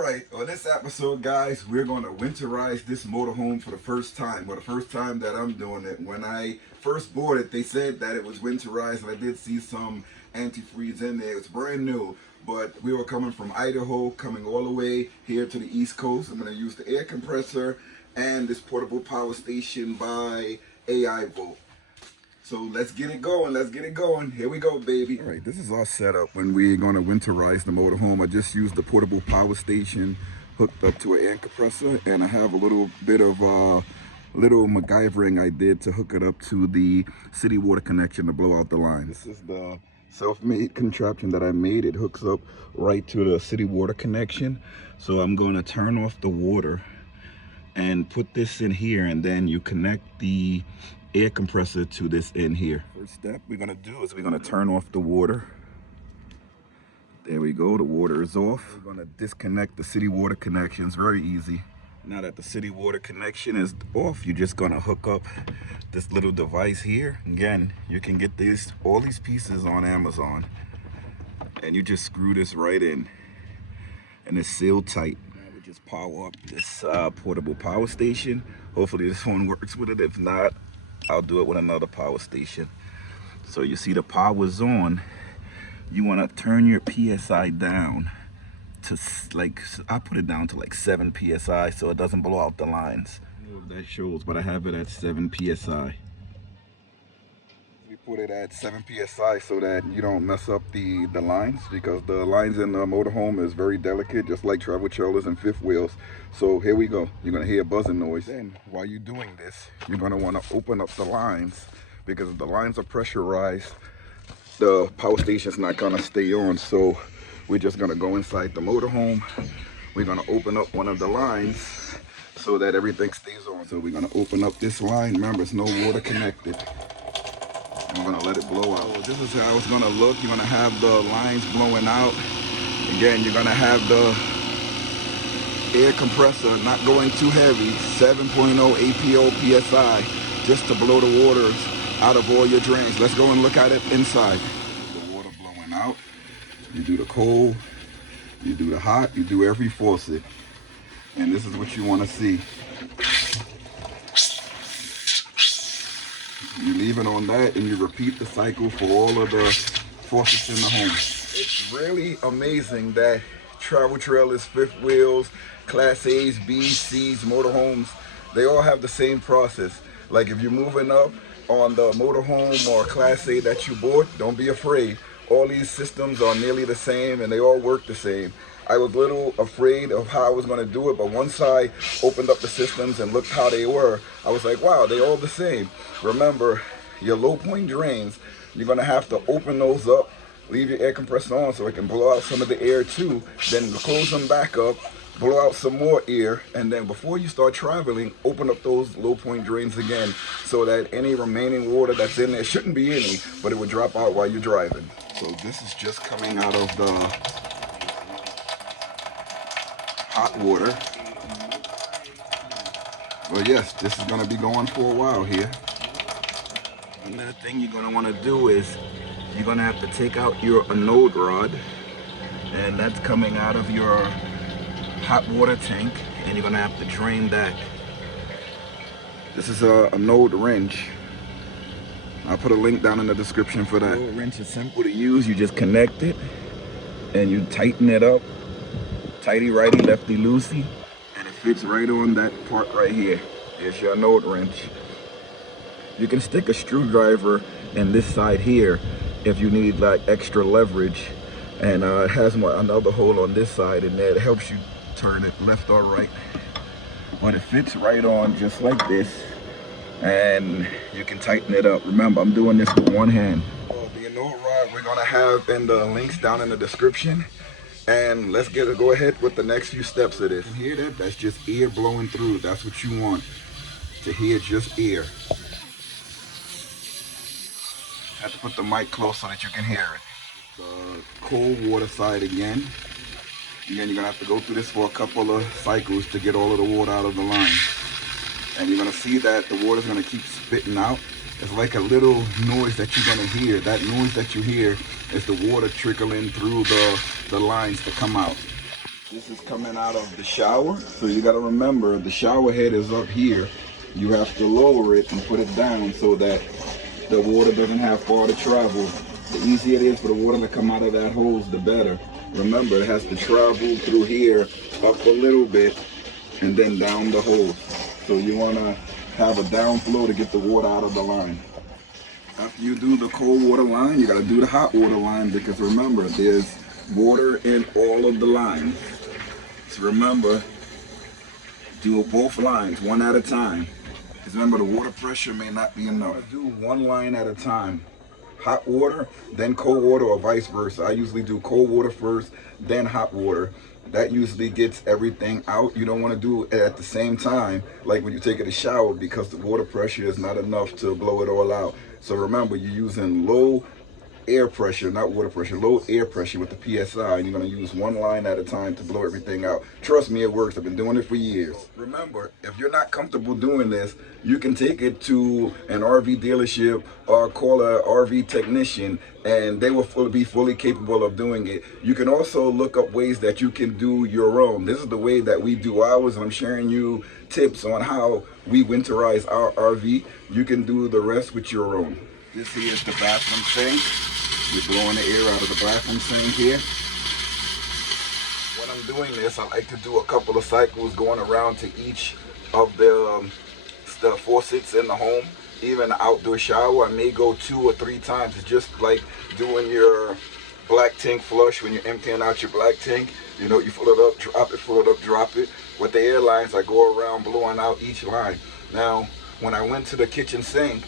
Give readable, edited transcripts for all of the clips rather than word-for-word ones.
Alright, on this episode, guys, we're going to winterize this motorhome for the first time. Well, the first time that I'm doing it. When I first bought it, they said that it was winterized, and I did see some antifreeze in there. It's brand new, but we were coming from Idaho, coming all the way here to the East Coast. I'm going to use the air compressor and this portable power station by AI Volt. So let's get it going, let's get it going. Here we go, baby. All right, this is our setup when we're gonna winterize the motorhome. I just used the portable power station hooked up to an air compressor, and I have a little bit of little MacGyvering I did to hook it up to the city water connection to blow out the line. This is the self-made contraption that I made. It hooks up right to the city water connection. So I'm gonna turn off the water and put this in here, and then you connect the air compressor to this in here. First step we're gonna do is we're gonna turn off the water. There we go, the water is off. We're gonna disconnect the city water connection. It's very easy. Now that the city water connection is off, you're just gonna hook up this little device here. Again, you can get all these pieces on Amazon, and you just screw this right in, and it's sealed tight. Now we just power up this portable power station. Hopefully this one works with it. If not, I'll do it with another power station. So you see the power's on. You want to turn your PSI down to I put it down to like 7 PSI so it doesn't blow out the lines. I don't know if that shows, but I have it at 7 PSI. We put it at 7 PSI so that you don't mess up the lines, because the lines in the motorhome is very delicate, just like travel trailers and fifth wheels. So here we go. You're gonna hear a buzzing noise. Then while you're doing this, you're gonna want to open up the lines, because if the lines are pressurized, the power station's not gonna stay on. So we're just gonna go inside the motorhome. We're gonna open up one of the lines so that everything stays on. So we're gonna open up this line. Remember, it's no water connected. I'm gonna let it blow out. So this is how it's gonna look. You're gonna have the lines blowing out. Again, you're gonna have the air compressor not going too heavy, 7.0 APO PSI, just to blow the waters out of all your drains. Let's go and look at it inside. The water blowing out. You do the cold, you do the hot, you do every faucet. And this is what you wanna see. You leave it on that, and you repeat the cycle for all of the faucets in the home. It's really amazing that travel trailers, fifth wheels, Class A's, B's, C's, motorhomes, they all have the same process. Like if you're moving up on the motorhome or Class A that you bought, don't be afraid. All these systems are nearly the same, and they all work the same. I was a little afraid of how I was going to do it, but once I opened up the systems and looked how they were, I was like, wow, they're all the same. Remember, your low point drains, you're going to have to open those up, leave your air compressor on so it can blow out some of the air too, then close them back up, blow out some more air, and then before you start traveling, open up those low point drains again so that any remaining water that's in there, shouldn't be any, but it would drop out while you're driving. So this is just coming out of the hot water. Well, yes, this is going to be going for a while here. Another thing you're going to want to do is you're going to have to take out your anode rod, and that's coming out of your hot water tank, and you're going to have to drain that. This is a anode wrench. I'll put a link down in the description for that. The wrench is simple to use. You just connect it and you tighten it up. Tighty righty, lefty loosey, and it fits right on that part right here. Here's your anode wrench. You can stick a screwdriver in this side here if you need like extra leverage, and it has another hole on this side in there that helps you turn it left or right. But it fits right on just like this, and you can tighten it up. Remember, I'm doing this with one hand. The anode rod we're gonna have in the links down in the description. And let's go ahead with the next few steps of this. You hear that? That's just air blowing through. That's what you want, to hear just air. Have to put the mic close so that you can hear it. The cold water side again. Again, you're gonna have to go through this for a couple of cycles to get all of the water out of the line. And you're gonna see that the water's gonna keep spitting out. It's like a little noise that you're gonna hear. That noise that you hear is the water trickling through the lines to come out. This is coming out of the shower. So you got to remember the shower head is up here. You have to lower it and put it down so that the water doesn't have far to travel. The easier it is for the water to come out of that hose, the better. Remember, it has to travel through here up a little bit and then down the hose. So you want to have a downflow to get the water out of the line. After you do the cold water line, you got to do the hot water line, because remember, there's water in all of the lines. So remember, do both lines one at a time. Because remember, the water pressure may not be enough. Do one line at a time. Hot water, then cold water, or vice versa. I usually do cold water first, then hot water. That usually gets everything out. You don't want to do it at the same time, like when you take a shower, because the water pressure is not enough to blow it all out. So remember, you're using low air pressure, not water pressure, low air pressure with the PSI, and you're going to use one line at a time to blow everything out. Trust me, it works. I've been doing it for years. Remember, if you're not comfortable doing this, you can take it to an RV dealership or call an RV technician, and they will be fully capable of doing it. You can also look up ways that you can do your own. This is the way that we do ours, and I'm sharing you tips on how we winterize our RV. You can do the rest with your own. This here is the bathroom sink. We're blowing the air out of the bathroom sink here. When I'm doing this, I like to do a couple of cycles going around to each of the faucets in the home. Even the outdoor shower, I may go 2 or 3 times. It's just like doing your black tank flush when you're emptying out your black tank. You know, you fill it up, drop it, fill it up, drop it. With the airlines, I go around blowing out each line. Now, when I went to the kitchen sink,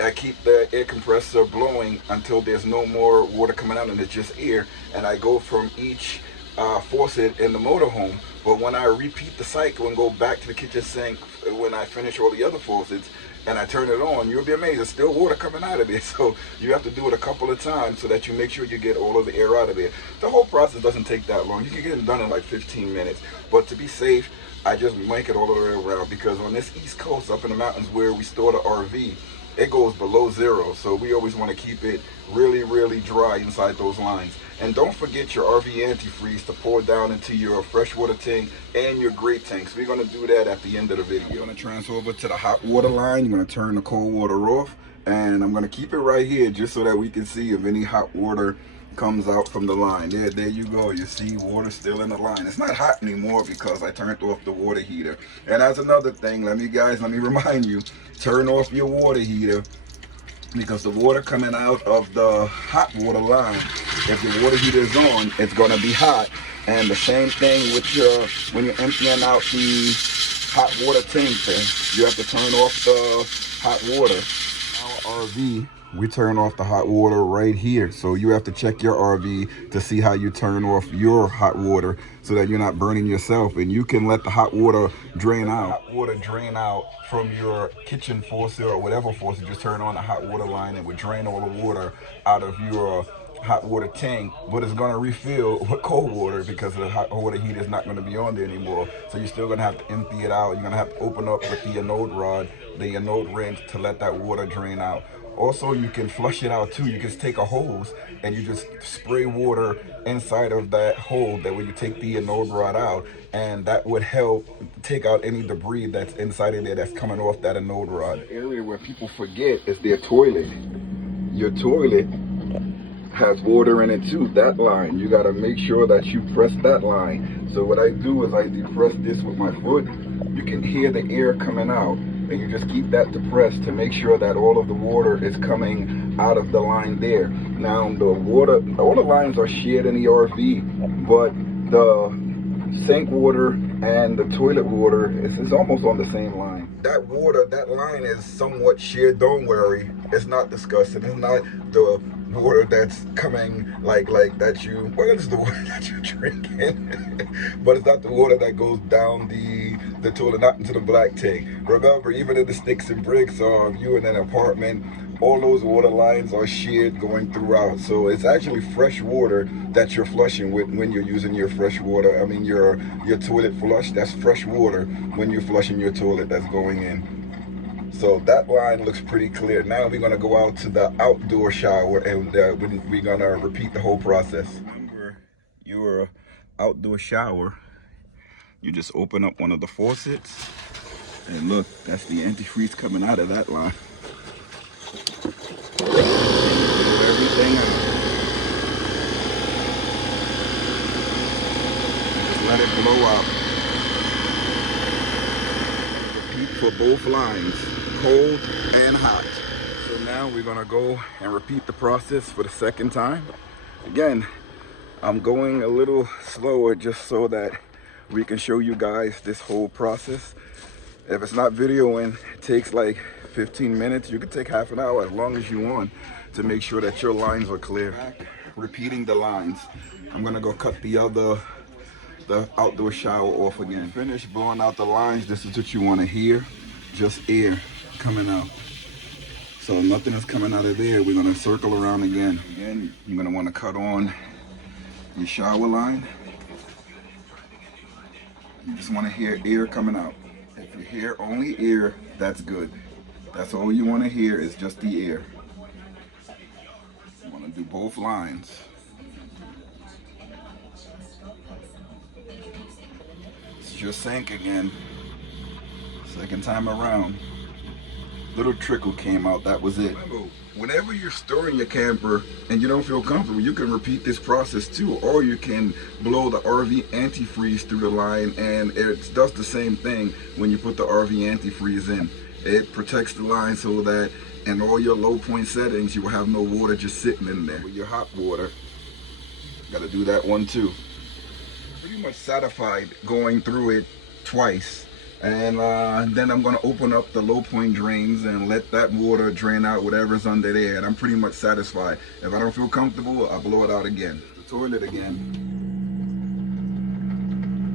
I keep the air compressor blowing until there's no more water coming out and it's just air, and I go from each faucet in the motorhome. But when I repeat the cycle and go back to the kitchen sink when I finish all the other faucets and I turn it on, you'll be amazed, there's still water coming out of there. So you have to do it a couple of times so that you make sure you get all of the air out of there. The whole process doesn't take that long. You can get it done in like 15 minutes. But to be safe, I just make it all the way around, because on this East Coast up in the mountains where we store the RV, it goes below 0, so we always want to keep it really, really dry inside those lines. And don't forget your RV antifreeze to pour down into your freshwater tank and your gray tanks. We're going to do that at the end of the video. You're going to transfer over to the hot water line. You're going to turn the cold water off, and I'm going to keep it right here just so that we can see if any hot water comes out from the line. There you go. You see water still in the line. It's not hot anymore because I turned off the water heater. And that's another thing. Let me remind you, turn off your water heater, because the water coming out of the hot water line, if your water heater is on, it's going to be hot. And the same thing with when you're emptying out the hot water tank, you have to turn off the hot water. Our RV, we turn off the hot water right here. So you have to check your RV to see how you turn off your hot water so that you're not burning yourself. And you can let the hot water drain out. Hot water drain out from your kitchen faucet or whatever faucet. Just turn on the hot water line, and it would drain all the water out of your hot water tank, but it's going to refill with cold water because the hot water heater is not going to be on there anymore. So you're still going to have to empty it out. You're going to have to open up with the anode rod, the anode wrench, to let that water drain out. Also, you can flush it out too. You can just take a hose and you just spray water inside of that hole, that when you take the anode rod out, and that would help take out any debris that's inside of there that's coming off that anode rod. The area where people forget is their toilet. Your toilet has water in it too. That line, you got to make sure that you press that line. So what I do is I depress this with my foot. You can hear the air coming out, and you just keep that depressed to make sure that all of the water is coming out of the line there. Now the water, all the lines are shared in the RV, but the sink water and the toilet water is almost on the same line. That water, that line is somewhat shared. Don't worry, it's not disgusting. It's not the water that's coming like that you, well, it's the water that you're drinking, but it's not the water that goes down the toilet, not into the black tank. Remember, even in the sticks and bricks, or if you're in an apartment, all those water lines are shared going throughout. So it's actually fresh water that you're flushing with when you're using your fresh water. I mean, your toilet flush, that's fresh water when you're flushing your toilet that's going in. So that line looks pretty clear. Now we're gonna go out to the outdoor shower, and we're gonna repeat the whole process. Remember, your outdoor shower, you just open up one of the faucets, and look, that's the antifreeze coming out of that line. Blow everything out. Just let it blow out. Repeat for both lines, cold and hot. So now we're gonna go and repeat the process for the second time. Again, I'm going a little slower just so that we can show you guys this whole process. If it's not videoing, it takes like 15 minutes. You can take half an hour, as long as you want, to make sure that your lines are clear. Repeating the lines. I'm gonna go cut the outdoor shower off again. Finish blowing out the lines. This is what you want to hear, just air coming out. So nothing is coming out of there. We're gonna circle around again. Again, you're gonna want to cut on your shower line. You just want to hear air coming out. If you hear only air, that's good. That's all you want to hear, is just the air. You want to do both lines. It's your sink again. Second time around. Little trickle came out, that was it. Whenever you're storing your camper and you don't feel comfortable, you can repeat this process too, or you can blow the RV antifreeze through the line, and it does the same thing when you put the RV antifreeze in. It protects the line so that in all your low point settings, you will have no water just sitting in there. With your hot water, got to do that one too. Pretty much satisfied going through it twice. And then I'm gonna open up the low point drains and let that water drain out whatever's under there, and I'm pretty much satisfied. If I don't feel comfortable, I'll blow it out again. The toilet again.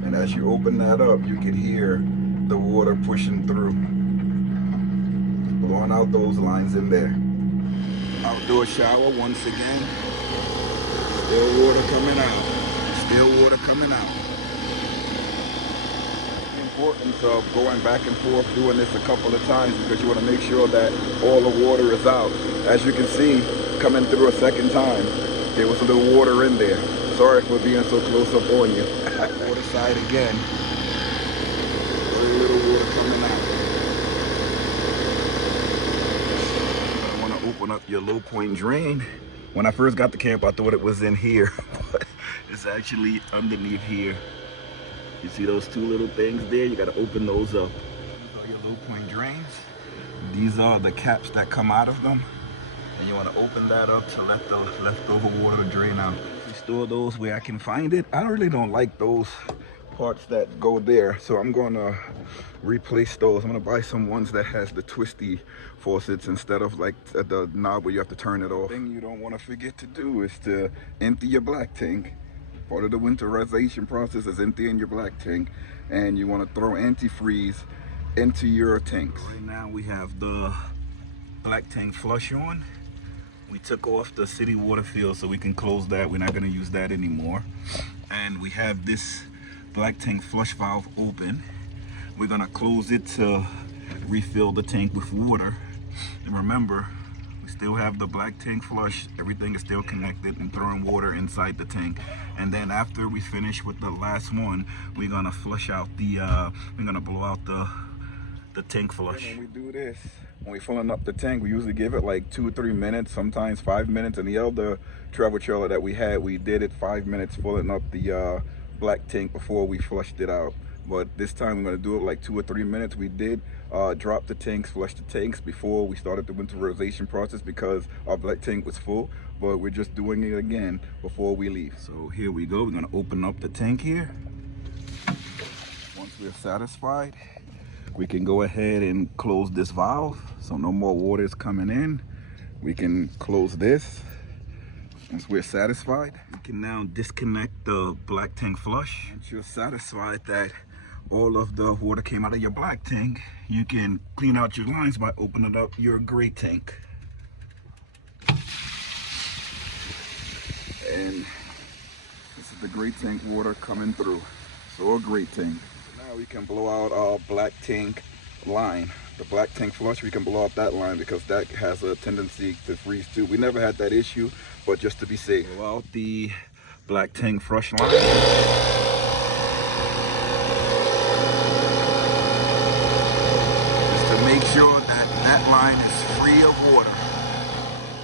And as you open that up, you can hear the water pushing through. Blowing out those lines in there. Outdoor shower once again. Still water coming out. Still water coming out. Importance of going back and forth doing this a couple of times, because you want to make sure that all the water is out. As you can see, coming through a second time, there was a little water in there. Sorry for being so close up on you. Water side again. Very little water coming out. You want to open up your low point drain. When I first got the camp, I thought it was in here, but it's actually underneath here. You see those two little things there? You got to open those up. These are your low point drains. These are the caps that come out of them. And you want to open that up to let the leftover water drain out. We store those where I can find it. I really don't like those parts that go there, so I'm going to replace those. I'm going to buy some ones that has the twisty faucets instead of like the knob where you have to turn it off. The thing you don't want to forget to do is to empty your black tank. Part of the winterization process is emptying your black tank, and you want to throw antifreeze into your tanks. Right now we have the black tank flush on. We took off the city water fill so we can close that. We're not going to use that anymore. And we have this black tank flush valve open. We're going to close it to refill the tank with water. And remember, we still have the black tank flush. Everything is still connected and throwing water inside the tank. And then after we finish with the last one, we're gonna flush out the we're gonna blow out the tank flush. When we do this, when we're filling up the tank, we usually give it like 2 or 3 minutes, sometimes 5 minutes. And the other travel trailer that we had, we did it 5 minutes filling up the black tank before we flushed it out. But this time we're going to do it like 2 or 3 minutes. We did drop the tanks, flush the tanks before we started the winterization process because our black tank was full, but we're just doing it again before we leave. So here we go. We're going to open up the tank here. Once we're satisfied, we can go ahead and close this valve so no more water is coming in. We can close this. Once we're satisfied, we can now disconnect the black tank flush. Once you're satisfied that all of the water came out of your black tank, you can clean out your lines by opening up your gray tank. And this is the gray tank water coming through. So a gray tank. Now we can blow out our black tank line. The black tank flush, we can blow out that line because that has a tendency to freeze too. We never had that issue, but just to be safe, blow out the black tank flush line. line is free of water.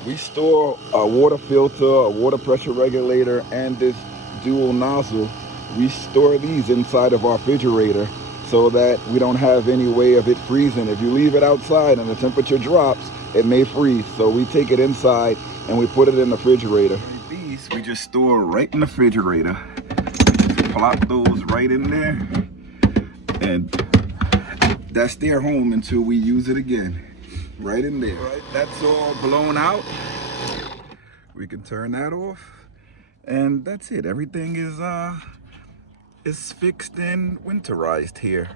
We store a water filter, a water pressure regulator, and this dual nozzle. We store these inside of our refrigerator so that we don't have any way of it freezing. If you leave it outside and the temperature drops, it may freeze. So we take it inside and we put it in the refrigerator. These we just store right in the refrigerator. Plop those right in there, and that's their home until we use it again. Right in there. Right, that's all blown out. We can turn that off, and that's it. Everything is fixed and winterized here.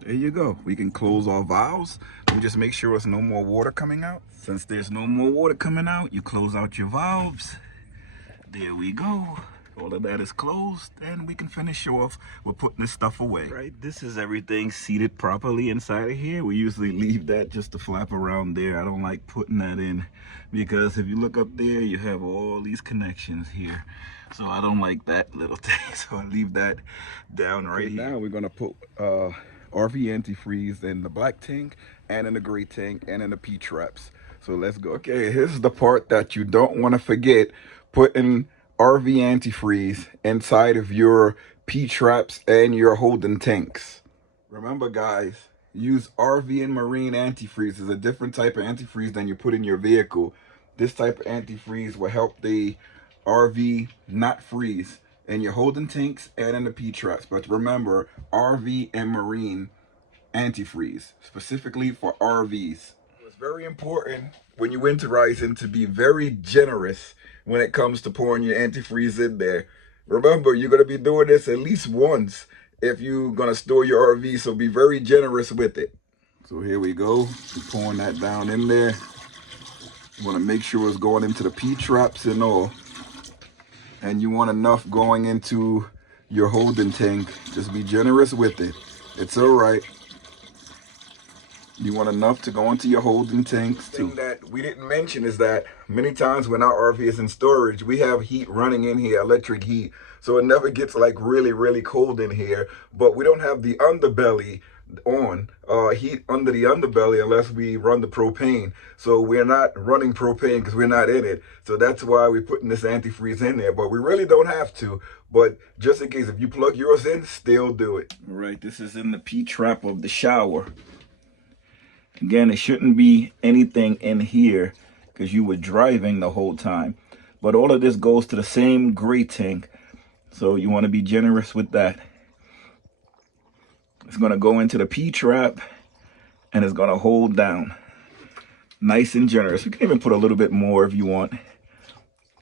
There you go. We can close our valves. We just make sure there's no more water coming out. Since there's no more water coming out, you close out your valves. There we go. All of that is closed, and we can finish off with putting this stuff away. Right, this is everything seated properly inside of here. We usually leave that just to flap around there. I don't like putting that in because if you look up there, you have all these connections here. So I don't like that little thing, so I leave that down right here. Now we're gonna put RV antifreeze in the black tank and in the gray tank and in the P-traps. So let's go. Okay, here's the part that you don't want to forget. Putting RV antifreeze inside of your P-traps and your holding tanks. Remember guys, use RV and marine antifreeze. Is a different type of antifreeze than you put in your vehicle. This type of antifreeze will help the RV not freeze in your holding tanks and in the P-traps. But remember, RV and marine antifreeze, specifically for RVs. It's very important when you winterizing to be very generous when it comes to pouring your antifreeze in there. Remember, you're going to be doing this at least once if you're going to store your RV, so be very generous with it. So here we go. We're pouring that down in there. You want to make sure it's going into the P-traps and all. And you want enough going into your holding tank. Just be generous with it. It's all right. You want enough to go into your holding tanks too. The thing that we didn't mention is that many times when our RV is in storage, we have heat running in here, electric heat. So it never gets like really, really cold in here. But we don't have the underbelly on, heat under the underbelly unless we run the propane. So we're not running propane because we're not in it. So that's why we're putting this antifreeze in there. But we really don't have to. But just in case, if you plug yours in, still do it. All right, this is in the P-trap of the shower. Again, it shouldn't be anything in here because you were driving the whole time. But all of this goes to the same gray tank. So you want to be generous with that. It's going to go into the P-trap and it's going to hold down. Nice and generous. You can even put a little bit more if you want.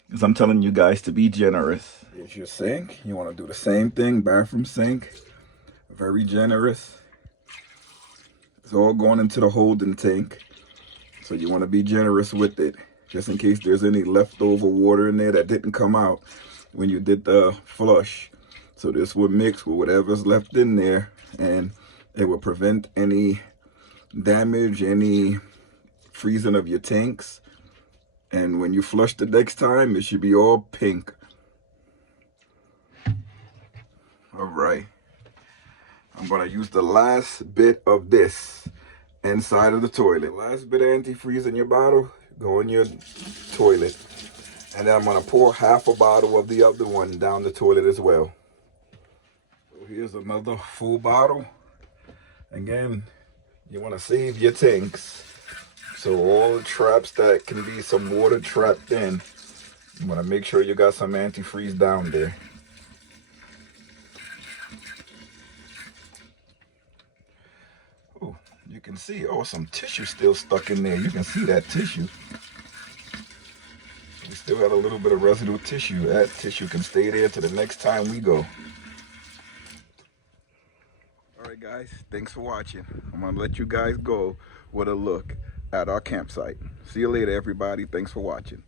Because I'm telling you guys to be generous. Here's your sink. You want to do the same thing. Bathroom sink. Very generous. It's all going into the holding tank. So you want to be generous with it. Just in case there's any leftover water in there that didn't come out when you did the flush. So this will mix with whatever's left in there. And it will prevent any damage, any freezing of your tanks. And when you flush the next time, it should be all pink. All right. I'm going to use the last bit of this inside of the toilet. Last bit of antifreeze in your bottle, go in your toilet. And then I'm going to pour half a bottle of the other one down the toilet as well. So here's another full bottle. Again, you want to save your tanks. So all the traps that can be some water trapped in, you want to make sure you got some antifreeze down there. You can see, oh, some tissue still stuck in there. You can see that tissue. We still got a little bit of residual tissue. That tissue can stay there till the next time we go. All right, guys, thanks for watching. I'm gonna let you guys go with a look at our campsite. See you later, everybody. Thanks for watching.